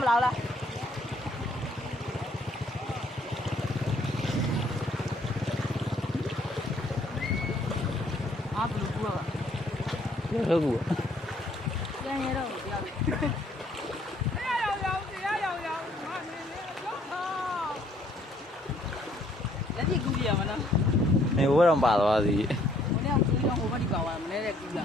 မလားလားအားဘယ်လိုကူရပါဟုတ်ကူပြန်ရတော့တရားပြီလက်ကြည့်ကူရမလားနေဘယ်တော့ပါသွားစီမနေ့ကကူရဟိုဘက်ဒီပါဝါမနေ့ကကူလာ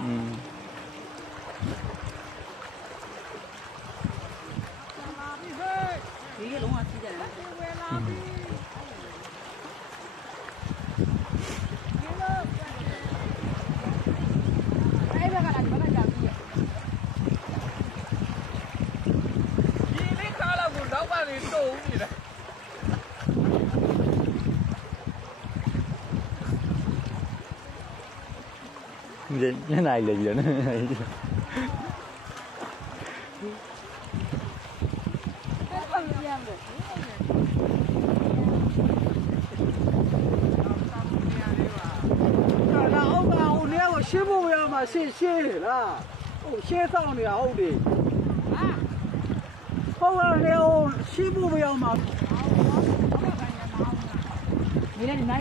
ဒီကလုံးဝစီးတယ်နော်အဲ့ဘက်ကလာဒီဘ 样我。羡慕不要嘛，谢谢啦，哦，谢到的，啊，好啊，羡慕不要嘛，我你，哪？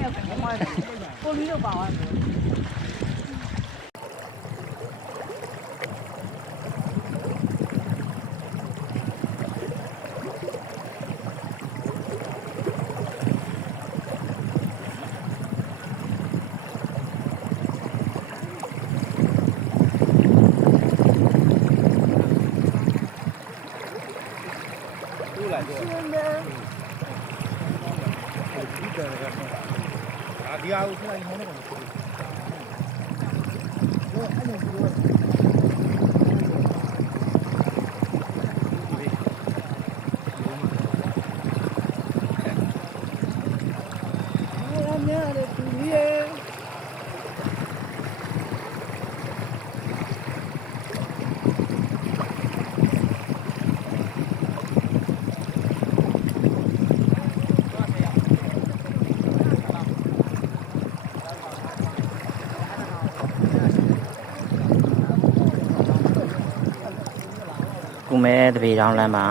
啊，第二个出来以后那个。我那的土地。 ကုမဲတပေတောင်းလမ်းပါ